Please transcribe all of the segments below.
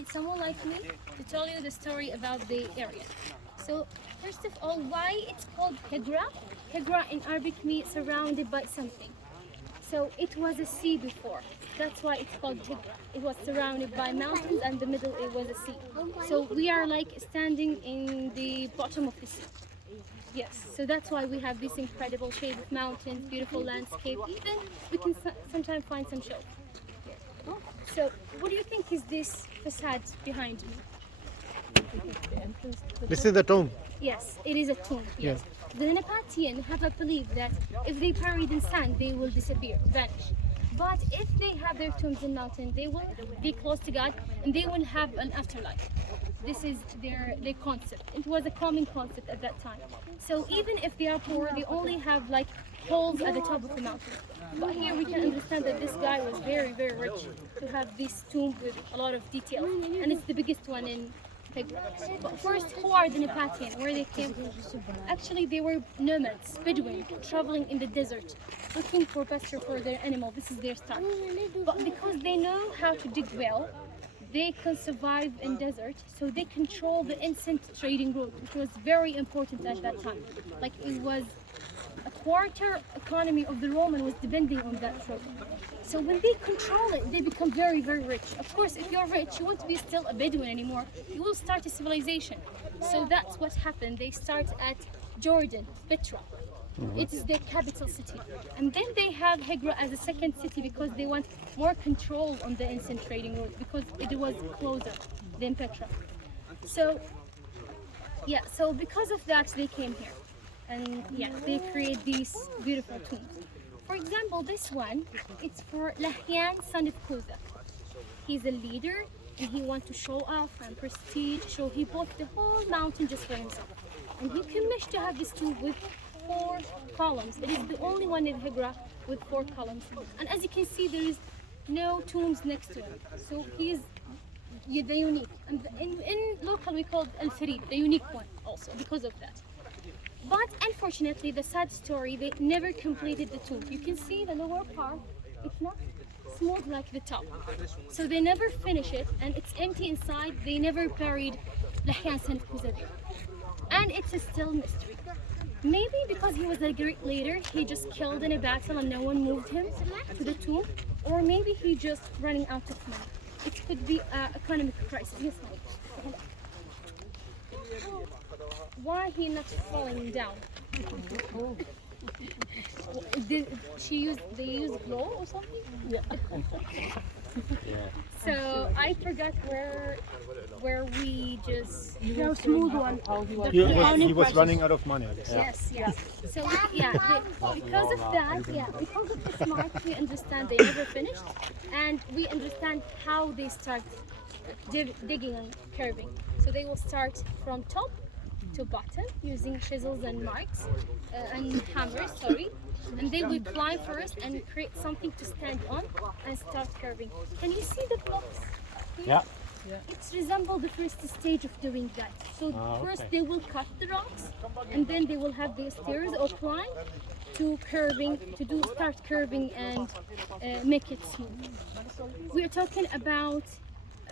find someone like me to tell you the story about the area. So first of all, why it's called Hegra? Hegra in Arabic means surrounded by something. So it was a sea before. That's why it's called Hegra. It was surrounded by mountains and the middle it was a sea. So we are like standing in the bottom of the sea. Yes, so that's why we have this incredible shape of mountains, beautiful landscape. Even we can sometimes find some shelter. So what do you think is this facade behind me? This is the tomb. Yes, it is a tomb. Yes. The Nebatians have a belief that if they buried in sand, they will disappear, vanish. But if they have their tombs in mountain, they will be close to God and they will have an afterlife. This is their concept. It was a common concept at that time. So even if they are poor, they only have like holes at the top of the mountain. But here we can understand that this guy was very, very rich to have this tomb with a lot of detail. And it's the biggest one in Hegra. But first, who are the Nebatians? Where they came from? Actually, they were nomads, Bedouin, traveling in the desert, looking for pasture for their animal. This is their start. But because they know how to dig well, they can survive in desert, so they control the instant trading route, which was very important at that time. Like it was a quarter economy of the Roman was depending on that road. So when they control it, they become very, very rich. Of course, if you're rich, you won't be still a Bedouin anymore. You will start a civilization. So that's what happened. They start at Jordan, Petra. It is their capital city. And then they have Hegra as a second city because they want more control on the instant trading route because it was closer than Petra. So, yeah, so because of that, they came here. And yeah, they create these beautiful tombs. For example, this one, it's for Lahyan, son of Kuza. He's a leader and he wants to show off and prestige, so he bought the whole mountain just for himself. And he commissioned to have this tomb with 4 columns. It is the only one in Hegra with 4 columns. And as you can see, there is no tombs next to him. So he is the unique. And in local we call al-Farid, the unique one also because of that. But unfortunately, the sad story, they never completed the tomb. You can see the lower part, it's not smooth like the top. So they never finish it and it's empty inside. They never buried Lahyan son of Kuza there. And it's still mystery. Maybe because he was a great leader, he just killed in a battle and no one moved him to the tomb. Or maybe he just running out of money. It could be an economic crisis. Yes, why he not falling down? They use glow or something? Yeah. So I forgot where we just smooth one. He was running out of money. Yes. So because of that, because of the smart, we understand they never finished, and we understand how they start digging and curving. So they will start from top to bottom using chisels and marks and hammers, and they will climb first and create something to stand on and start curving. Can you see the blocks here? Yeah. It resembles the first stage of doing that. So first they will cut the rocks and then they will have the stairs or climb to curving, start curving and make it smooth. We are talking about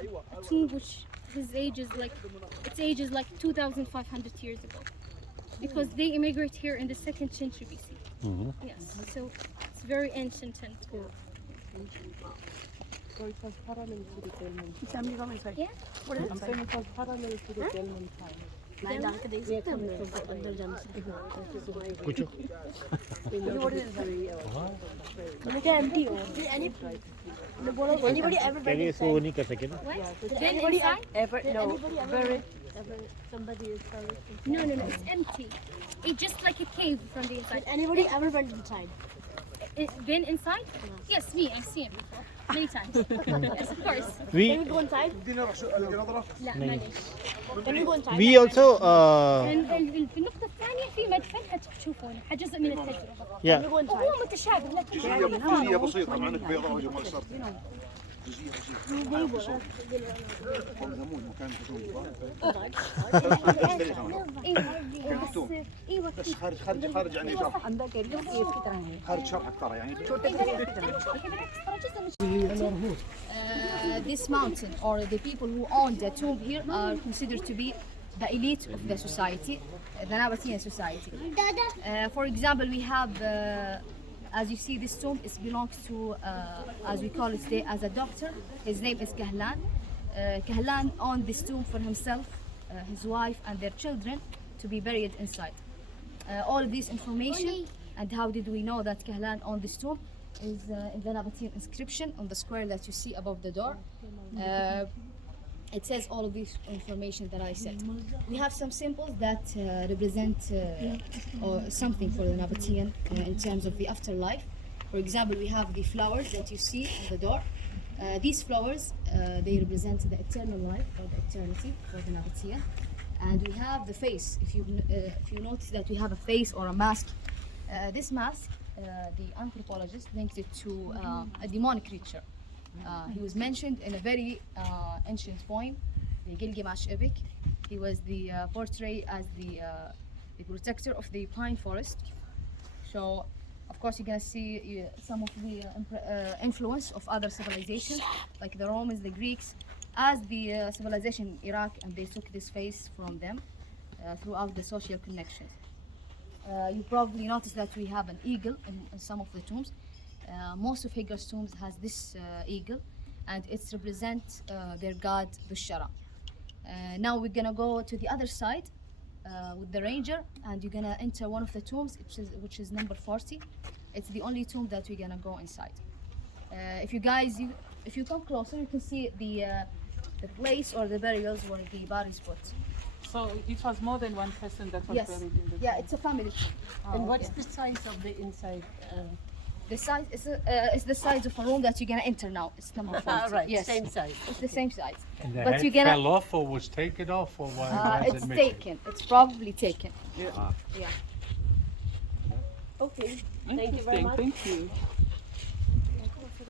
a tomb which its age is like 2,500 years ago, because they immigrate here in the 2nd century BC. Yes, so it's very ancient and cool. So it was parallel to the Delman time. Yeah? I'm saying it was parallel to the Delman time. Kuchu. Anybody ever Can you so नहीं कर सके ना? Anybody ever somebody is No, it's empty. It's just like a cave from the inside. Anybody ever went inside? Been inside? Yes, me. I see him before. Many times. Yes, of course. Can we go inside? لا معليش. Can we go inside? We also في النقطة الثانية في مدفن حتشوفونه حجزء من التجربة. yeah. Can we go inside? وهو متشابه لكن جزئية بسيطة مع انك بيضاء وجمال صار جزئية بسيطة. ايوه بس خارج يعني شرح خارج شرح اكثر يعني this mountain or the people who own the tomb here are considered to be the elite of the society, the Nebatian society. For example, we have, as you see, this tomb belongs to, as we call it today, as a doctor. His name is Kahlan. Kahlan owned this tomb for himself, his wife, and their children to be buried inside. All of this information and how did we know that Kahlan owned this tomb is in the Nebatian inscription on the square that you see above the door. It says all of this information that I said. We have some symbols that represent or something for the Nebatian in terms of the afterlife. For example, we have the flowers that you see on the door. These flowers, they represent the eternal life or the eternity for the Nebatian. And we have the face. If you notice that we have a face or a mask, this mask, the anthropologist linked it to a demonic creature. He was mentioned in a very ancient poem, the Gilgamesh epic. He was the portrayed as the protector of the pine forest. So, of course, you're gonna see some of the influence of other civilizations, like the Romans, the Greeks, as the civilization in Iraq, and they took this face from them throughout the social connections. You probably noticed that we have an eagle in some of the tombs. Most of Hegra's tombs has this eagle, and it represents their god, the Shara. Now we're gonna go to the other side with the ranger, and you're gonna enter one of the tombs, which is number 40. It's the only tomb that we're gonna go inside. If you come closer, you can see the place or the burials where the bodies put. So it was more than one person that was Yes. buried in the Yeah, it's a family tomb. And what's the size of the inside? The size is the size of a room that you're gonna enter now. It's number 40. Right, Yes. same size. It's the same size. And the But head you're gonna- fell off or was taken off or why is It's it missing? taken. It's probably taken. Okay. Thank you very Interesting, much. thank you.